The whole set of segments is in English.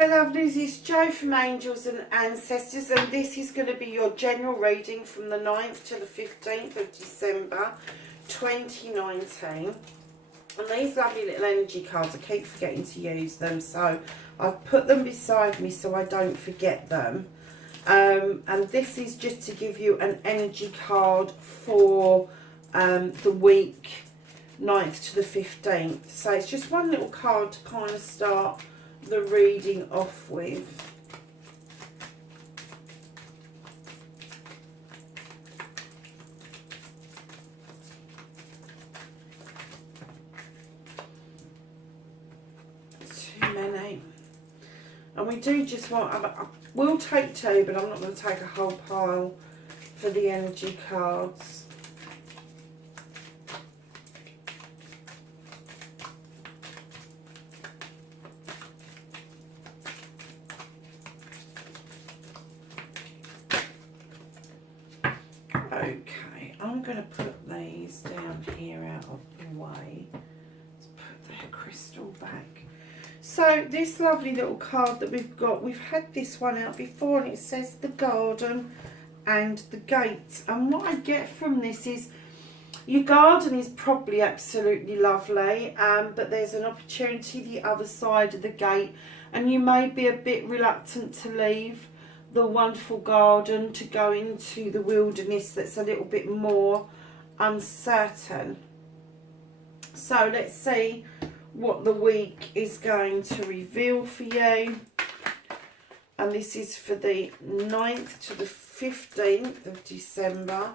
Lovelies, it's Jo from Angels and Ancestors, and this is going to be your general reading from the 9th to the 15th of December 2019. And these lovely little energy cards, I keep forgetting to use them, so I've put them beside me so I don't forget them. And this is just to give you an energy card for the week 9th to the 15th. So it's just one little card to kind of start the reading off with. Too many. And we do just want, we'll take two, but I'm not going to take a whole pile for the energy cards. Okay, I'm going to put these down here out of the way. Let's put the crystal back. So this lovely little card that we've got, we've had this one out before, and it says the garden and the gate. And what I get from this is your garden is probably absolutely lovely, but there's an opportunity the other side of the gate, and you may be a bit reluctant to leave the wonderful garden to go into the wilderness that's a little bit more uncertain. So let's see what the week is going to reveal for you. And this is for the 9th to the 15th of December.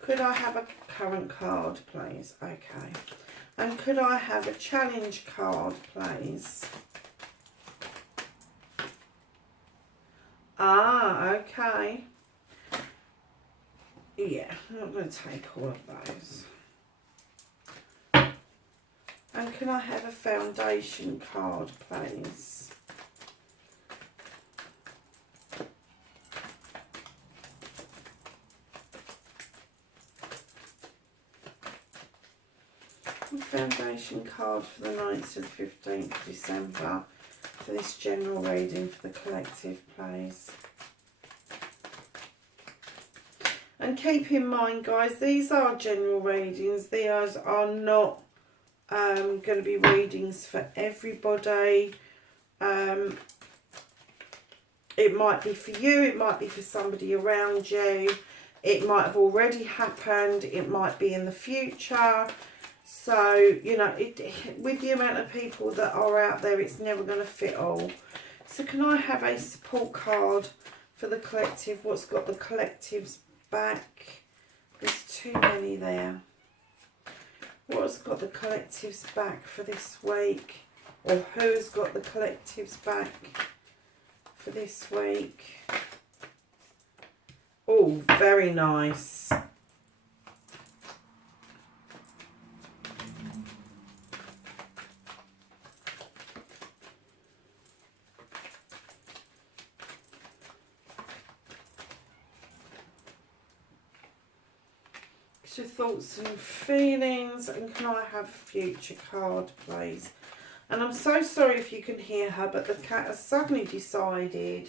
Could I have a current card, please? Okay. And could I have a challenge card, please? Ah, okay. Yeah, I'm not going to take all of those. And can I have a foundation card, please? A foundation card for the 9th to the 15th of December. For this general reading for the collective, please. And keep in mind, guys, these are general readings. These are not going to be readings for everybody. It might be for you, it might be for somebody around you, it might have already happened, it might be in the future. So, you know, with the amount of people that are out there, it's never going to fit all. So can I have a support card for the collective? What's got the collective's back? There's too many there. What's got the collective's back for this week? Or who's got the collective's back for this week? Oh, very nice. Your thoughts and feelings, and can I have a future card, please? And I'm so sorry if you can hear her, but the cat has suddenly decided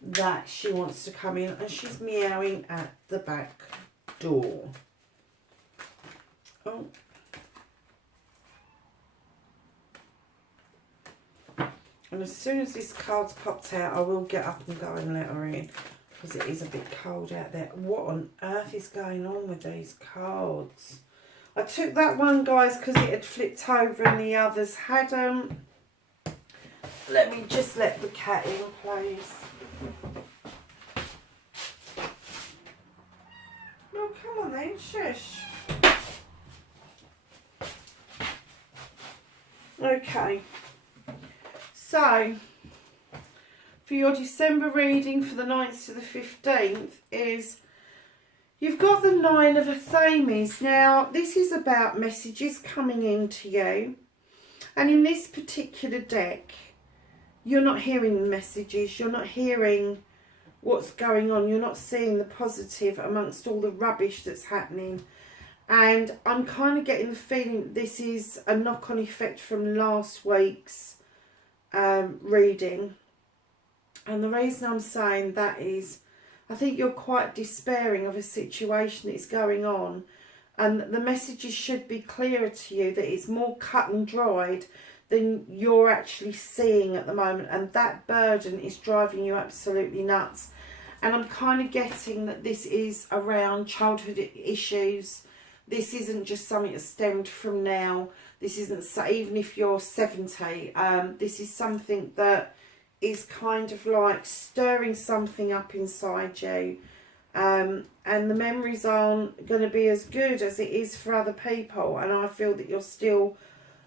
that she wants to come in, and she's meowing at the back door. Oh. And as soon as this card's popped out, I will get up and go and let her in, because it is a bit cold out there. What on earth is going on with these cards? I took that one, guys, because it had flipped over and the others hadn't. Let me just let the cat in, please. No, come on then, shush. Okay. So, for your December reading for the 9th to the 15th is, you've got the 9 of Athames. Now, this is about messages coming in to you. And in this particular deck, you're not hearing the messages, you're not hearing what's going on, you're not seeing the positive amongst all the rubbish that's happening. And I'm kind of getting the feeling that this is a knock-on effect from last week's reading. And the reason I'm saying that is, I think you're quite despairing of a situation that's going on, and the messages should be clearer to you, that it's more cut and dried than you're actually seeing at the moment, and that burden is driving you absolutely nuts. And I'm kind of getting that this is around childhood issues. This isn't just something that stemmed from now. This isn't, even if you're 70, this is something that is kind of like stirring something up inside you. And the memories aren't going to be as good as it is for other people. And I feel that you're still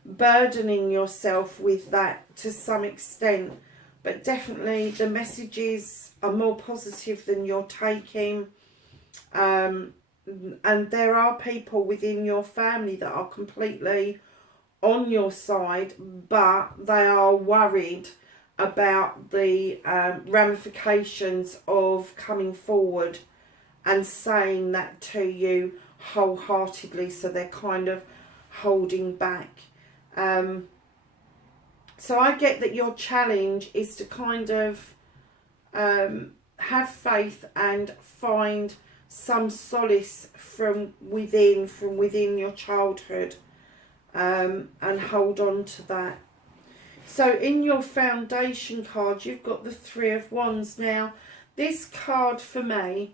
burdening yourself with that to some extent. But definitely the messages are more positive than you're taking. And there are people within your family that are completely on your side, but they are worried about the ramifications of coming forward and saying that to you wholeheartedly, so they're kind of holding back. So I get that your challenge is to kind of have faith and find some solace from within your childhood, and hold on to that. So in your foundation card, you've got the Three of Wands. Now, this card for me,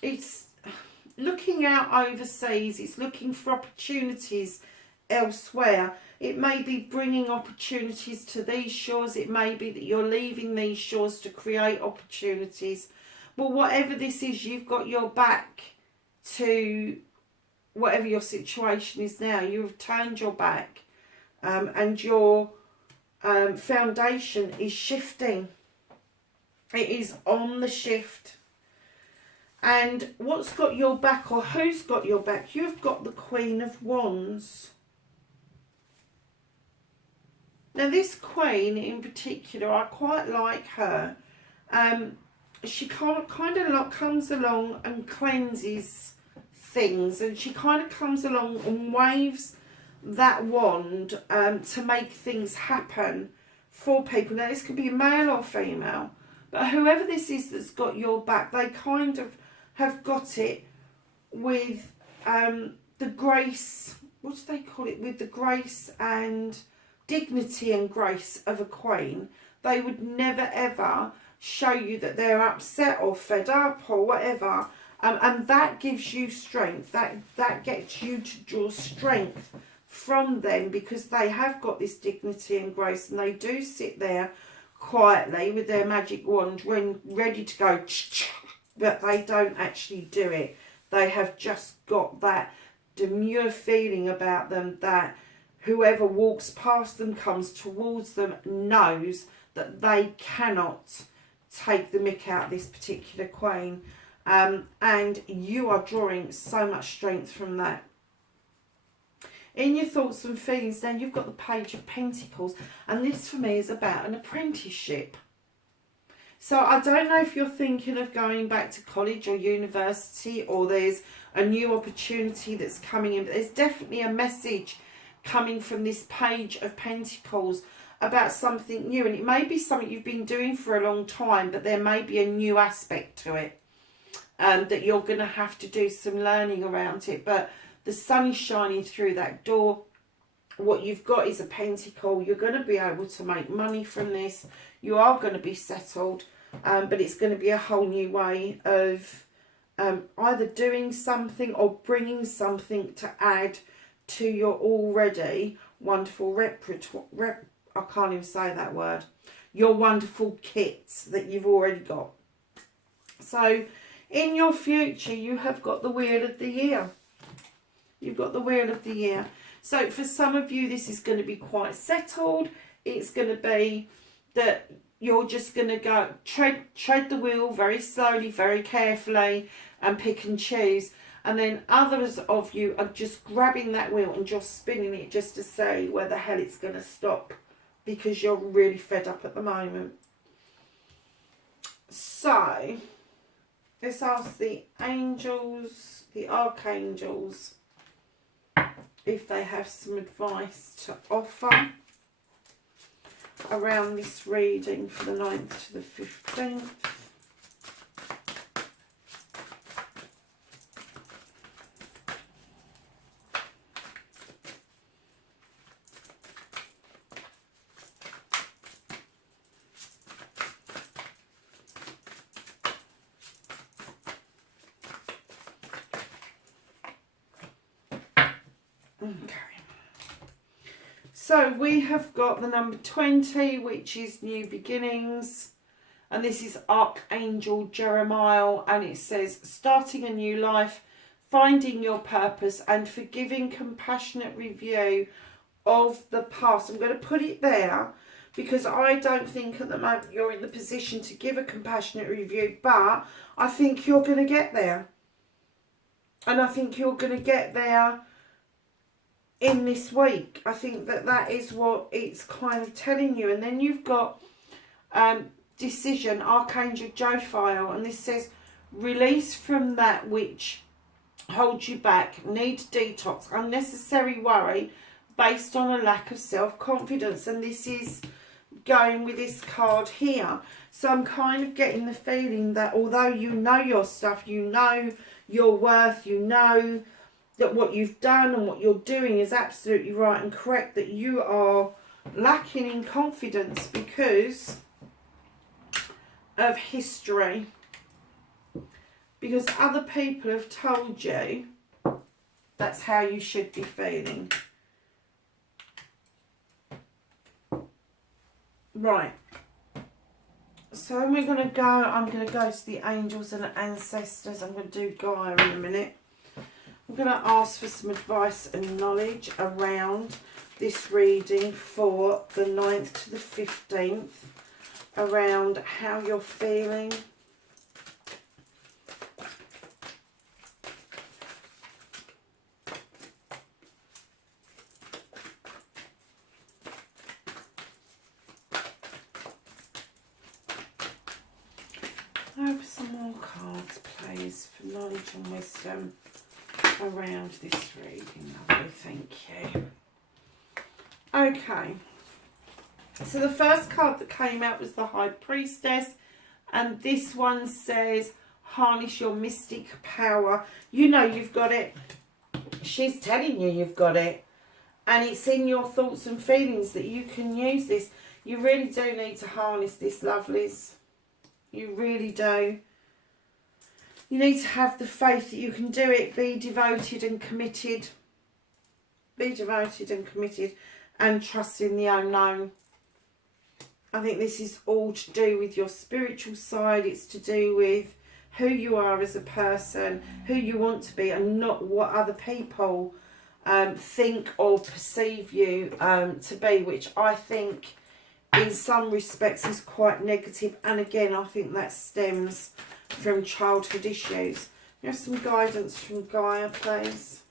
it's looking out overseas. It's looking for opportunities elsewhere. It may be bringing opportunities to these shores. It may be that you're leaving these shores to create opportunities. But whatever this is, you've got your back to whatever your situation is now. You've turned your back, and your foundation is shifting. It is on the shift. And what's got your back, or who's got your back? You've got the Queen of Wands. Now this Queen in particular, I quite like her. She kind of comes along and cleanses things, and she kind of comes along and waves that wand to make things happen for people. Now this could be male or female, but whoever this is that's got your back, they kind of have got it with the grace, what do they call it, with the grace and dignity and grace of a queen. They would never ever show you that they're upset or fed up or whatever, and that gives you strength. That gets you to draw strength from them, because they have got this dignity and grace, and they do sit there quietly with their magic wand when ready to go, but they don't actually do it. They have just got that demure feeling about them that whoever walks past them, comes towards them, knows that they cannot take the mick out of this particular queen. And you are drawing so much strength from that. In your thoughts and feelings, then you've got the Page of Pentacles, and this for me is about an apprenticeship. So I don't know if you're thinking of going back to college or university, or there's a new opportunity that's coming in, but there's definitely a message coming from this Page of Pentacles about something new, and it may be something you've been doing for a long time, but there may be a new aspect to it, that you're going to have to do some learning around it. But the sun is shining through that door. What you've got is a pentacle. You're going to be able to make money from this. You are going to be settled, but it's going to be a whole new way of either doing something or bringing something to add to your already wonderful I can't even say that word. Your wonderful kits that you've already got. So in your future, you have got the Wheel of the Year. You've got the Wheel of the Year. So for some of you, this is going to be quite settled. It's going to be that you're just going to go tread the wheel very slowly, very carefully, and pick and choose. And then others of you are just grabbing that wheel and just spinning it just to see where the hell it's going to stop because you're really fed up at the moment. So let's ask the angels, the archangels, if they have some advice to offer around this reading for the 9th to the 15th. So we have got the number 20, which is new beginnings. And this is Archangel Jeremiah. And it says, starting a new life, finding your purpose and forgiving compassionate review of the past. I'm going to put it there because I don't think at the moment you're in the position to give a compassionate review. But I think you're going to get there. And I think you're going to get there in this week. I think that is what it's kind of telling you. And then you've got decision, Archangel Jophiel, and this says release from that which holds you back, need detox, unnecessary worry based on a lack of self-confidence. And this is going with this card here. So I'm kind of getting the feeling that although you know your stuff, you know your worth, you know that what you've done and what you're doing is absolutely right and correct, that you are lacking in confidence because of history. Because other people have told you that's how you should be feeling. Right. So then we're going to go, I'm going to go to the angels and ancestors. I'm going to do Gaia in a minute. I'm going to ask for some advice and knowledge around this reading for the 9th to the 15th, around how you're feeling. Have some more cards, please, for knowledge and wisdom around this reading. Lovely, thank you. Okay, so the first card that came out was the High Priestess, and this one says harness your mystic power. You know you've got it. She's telling you you've got it, and it's in your thoughts and feelings that you can use this. You really do need to harness this, lovelies. You really do. You need to have the faith that you can do it. Be devoted and committed. Be devoted and committed and trust in the unknown. I think this is all to do with your spiritual side. It's to do with who you are as a person, who you want to be, and not what other people think or perceive you to be, which I think in some respects is quite negative. And again, I think that stems from childhood issues. You have some guidance from Gaia, please.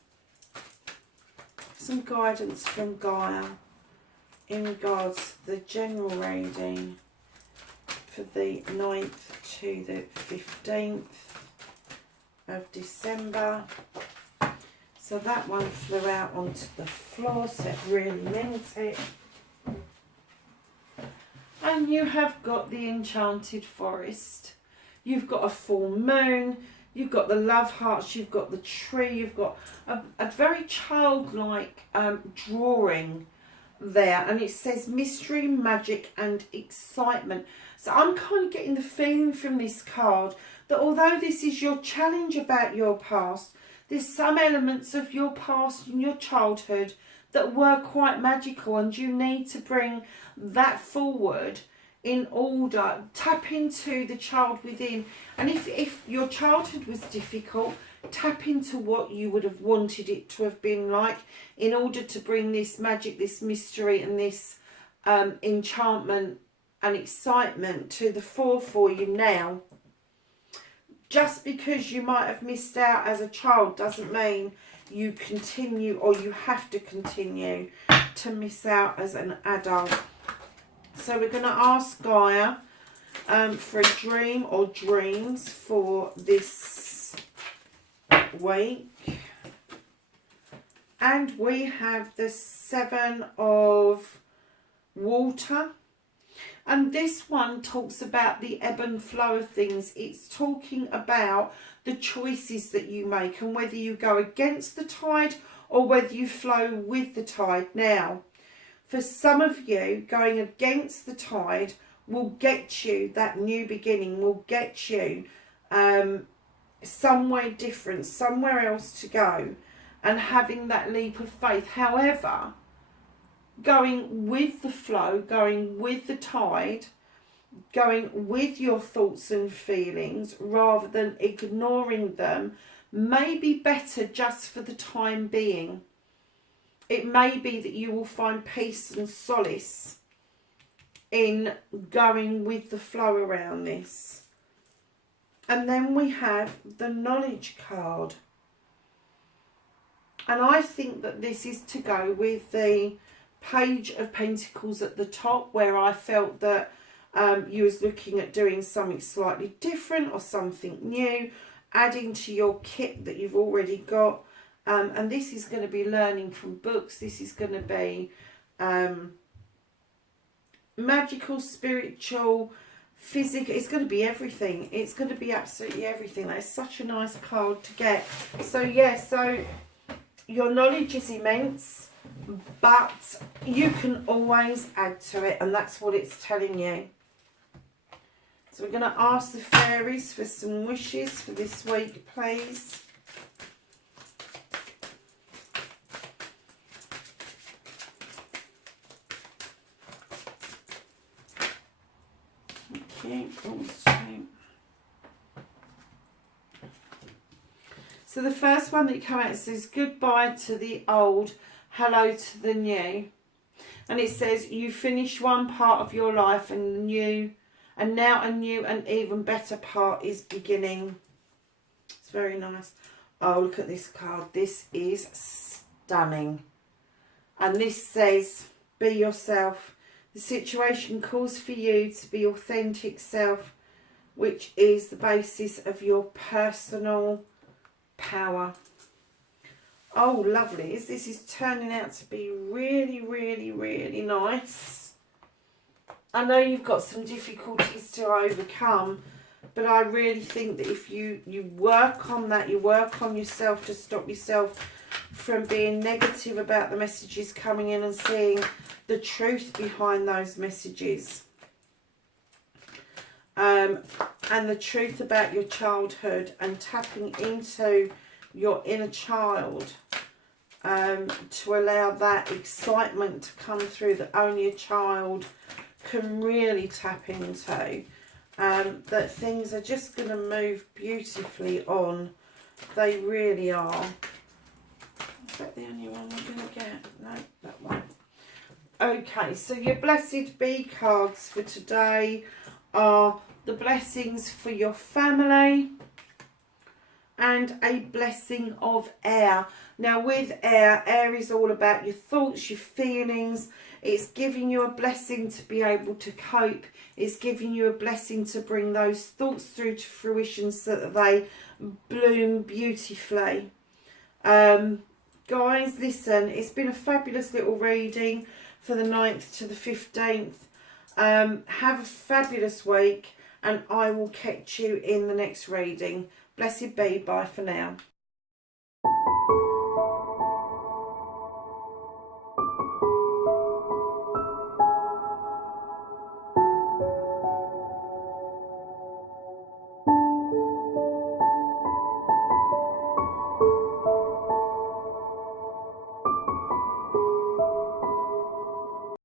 Some guidance from Gaia in regards to the general reading for the 9th to the 15th of December. So that one flew out onto the floor, so it really meant it. And you have got the Enchanted Forest. You've got a full moon. You've got the love hearts. You've got the tree. You've got a very childlike drawing there. And it says mystery, magic and excitement. So I'm kind of getting the feeling from this card that although this is your challenge about your past, there's some elements of your past and your childhood that were quite magical, and you need to bring that forward in order. Tap into the child within, and if your childhood was difficult, tap into what you would have wanted it to have been like in order to bring this magic, this mystery and this enchantment and excitement to the fore for you now. Just because you might have missed out as a child doesn't mean you continue, or you have to continue to miss out as an adult. So we're going to ask Gaia for a dream or dreams for this week. And we have the 7 of water. And this one talks about the ebb and flow of things. It's talking about the choices that you make and whether you go against the tide or whether you flow with the tide. Now, for some of you, going against the tide will get you that new beginning, will get you somewhere different, somewhere else to go, and having that leap of faith. However, going with the flow, going with the tide, going with your thoughts and feelings rather than ignoring them may be better just for the time being. It may be that you will find peace and solace in going with the flow around this. And then we have the knowledge card. And I think that this is to go with the Page of Pentacles at the top, where I felt that you was looking at doing something slightly different or something new, adding to your kit that you've already got. And this is going to be learning from books. This is going to be magical, spiritual, physical. It's going to be everything. It's going to be absolutely everything. That is such a nice card to get. So yeah, so your knowledge is immense, but you can always add to it, and that's what it's telling you. So we're going to ask the fairies for some wishes for this week, please. Okay, so the first one that come out says goodbye to the old, hello to the new. And it says you finish one part of your life and now a new and even better part is beginning. It's very nice. Oh, look at this card. This is stunning. And this says be yourself. The situation calls for you to be authentic self, which is the basis of your personal power. Oh, lovely. This is turning out to be really, really, really nice. I know you've got some difficulties to overcome, but I really think that if you work on that, you work on yourself to stop yourself from being negative about the messages coming in and seeing the truth behind those messages. And the truth about your childhood and tapping into your inner child to allow that excitement to come through that only a child can really tap into. That things are just going to move beautifully on. They really are. Is that the only one we're going to get? No, that one. Okay, so your blessed bee cards for today are the blessings for your family and a blessing of air. Now with air is all about your thoughts, your feelings. It's giving you a blessing to be able to cope. It's giving you a blessing to bring those thoughts through to fruition so that they bloom beautifully. Guys, listen, it's been a fabulous little reading for the 9th to the 15th. Have a fabulous week, and I will catch you in the next reading. Blessed be. Bye for now.